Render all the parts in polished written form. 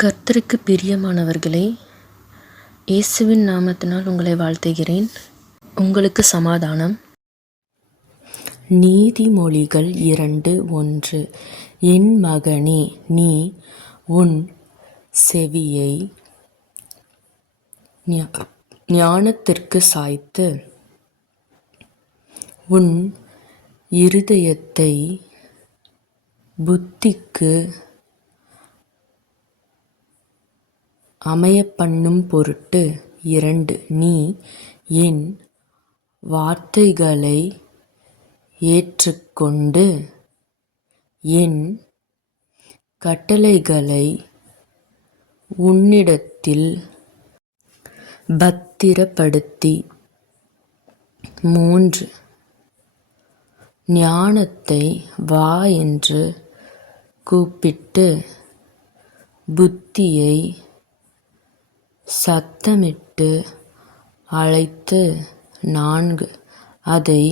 கர்த்தருக்கு பிரியமானவர்களே, இயேசுவின் நாமத்தினால் உங்களை வாழ்த்துகிறேன். உங்களுக்கு சமாதானம். நீதிமொழிகள் 2:1. என் மகனே, நீ உன் செவியை ஞானத்திற்கு சாய்த்து உன் இருதயத்தை புத்திக்கு அமையப்பண்ணும் பொருட்டு. 2. நீ என் வார்த்தைகளை ஏற்றுக்கொண்டு என் கட்டளைகளை உன்னிடத்தில் பத்திரப்படுத்தி. 3. ஞானத்தை வா என்று கூப்பிட்டு புத்தியை சத்தமிட்டு அழைத்து. 4. அதை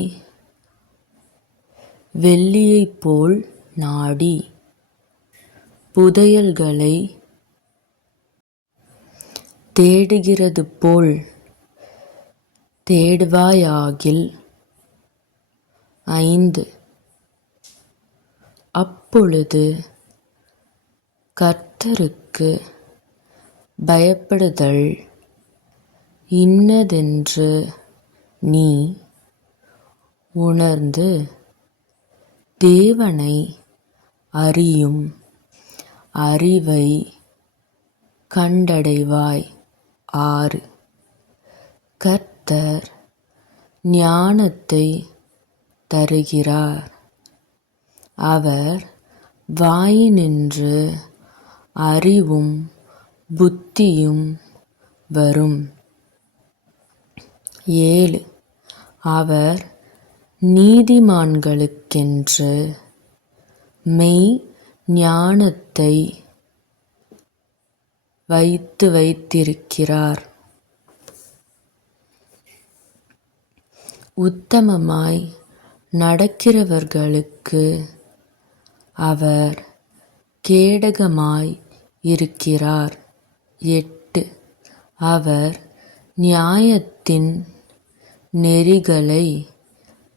வெள்ளியைப் போல் நாடி புதையல்களை தேடுகிறது போல் தேடுவாயாகில். 5. அப்பொழுது கர்த்தருக்கு பயப்படுதல் இன்னதென்று நீ உணர்ந்து தேவனை அறியும் அறிவை கண்டடைவாய். 6. கர்த்தர் ஞானத்தை தருகிறார். அவர் வாயினின்று அறிவும் புத்தியும் வரும். 7. அவர் நீதிமான்களுக்கென்று மெய் ஞானத்தை வைத்திருக்கிறார். உத்தமமாய் நடக்கிறவர்களுக்கு அவர் கேடகமாய் இருக்கிறார். 8. அவர் நியாயத்தின் நெறிகளை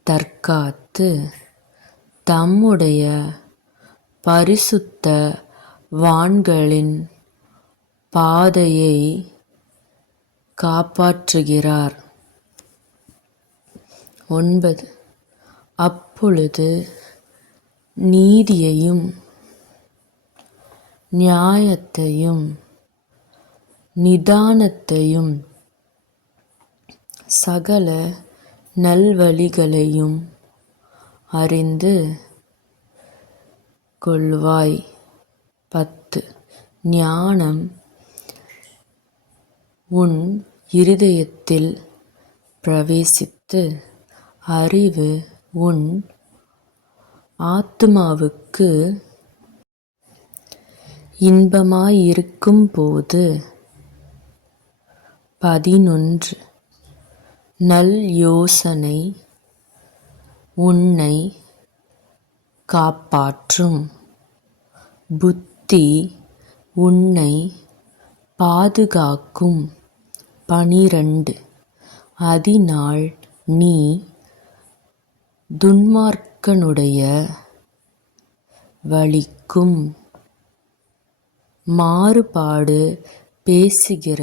தற்காத்து தம்முடைய பரிசுத்த வான்களின் பாதையை காப்பாற்றுகிறார். 9. அப்பொழுது நீதியையும் நியாயத்தையும் நிதானத்தையும் சகல நல்வழிகளையும் அறிந்து கொள்வாய். 10. ஞானம் உன் இருதயத்தில் பிரவேசித்து அறிவு உன் ஆத்துமாவுக்கு இன்பமாயிருக்கும்போது. 11. நல் யோசனை உன்னை காப்பாற்றும். புத்தி உன்னை பாதுகாக்கும். 12. அதினால் நீ துன்மார்க்கனுடைய வழிக்கும் மாறுபாடு பேசுகிற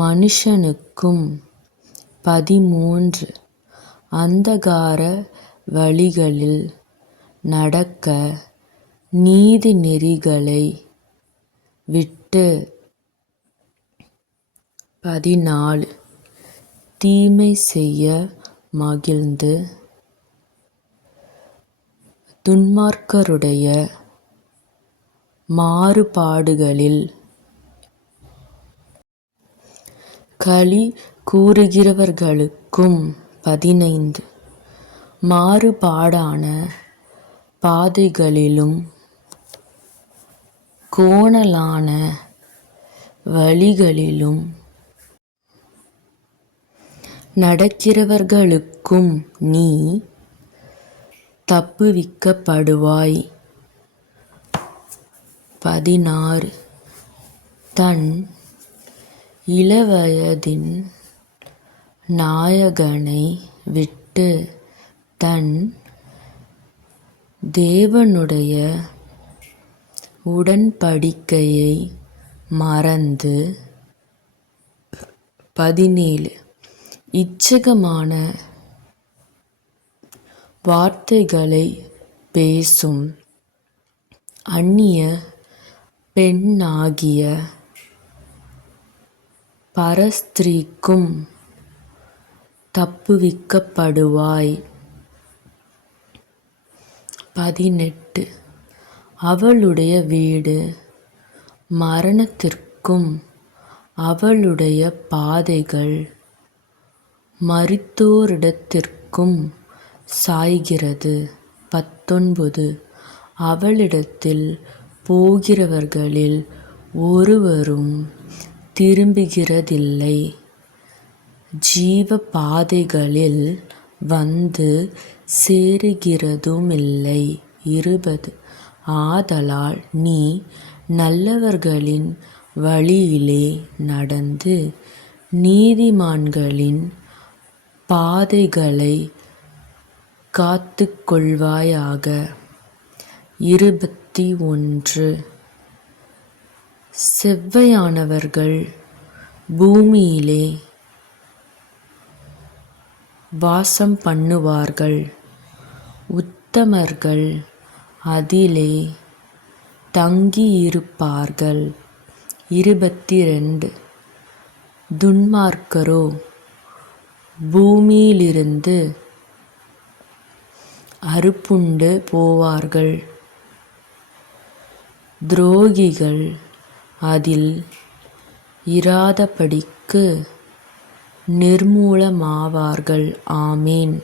மனுஷனுக்கும். 13. அந்தகார வழிகளில் நடக்க நீதி நெறிகளை விட்டு. 14. தீமை செய்ய மகிழ்ந்து துன்மார்க்கருடைய மாறுபாடுகளில் களி கூறுகிறவர்களுக்கும். 15. மாறுபாடான பாதைகளிலும் கோணலான வழிகளிலும் நடக்கிறவர்களுக்கும் நீ தப்புவிக்கப்படுவாய். 16 தன் இளவயதின் நாயகனை விட்டு தன் தேவனுடைய உடன்படிக்கையை மறந்து 17 இச்சகமான வார்த்தைகளை பேசும் அந்நிய பெண்ணாகிய பரஸ்திரீக்கும் தப்புவிக்கப்படுவாய். 18 அவளுடைய வீடு மரணத்திற்கும் அவளுடைய பாதைகள் மரித்தோரிடத்திற்கும் சாய்கிறது. 19 அவளிடத்தில் போகிறவர்களில் ஒருவரும் திரும்புகிறதில்லை, ஜீவ பாதைகளில் வந்து சேருகிறதுமில்லை. 20 ஆதலால் நீ நல்லவர்களின் வழியிலே நடந்து நீதிமான்களின் பாதைகளை காத்துக்கொள்வாயாக. 21 செவ்வையானவர்கள் பூமியிலே வாசம் பண்ணுவார்கள், உத்தமர்கள் அதிலே தங்கியிருப்பார்கள். 22 துன்மார்க்கரோ பூமியிலிருந்து அறுப்புண்டு போவார்கள், துரோகிகள் அதில் இராதபடிக்கு நிர்மூலமாவார்கள். ஆமென்.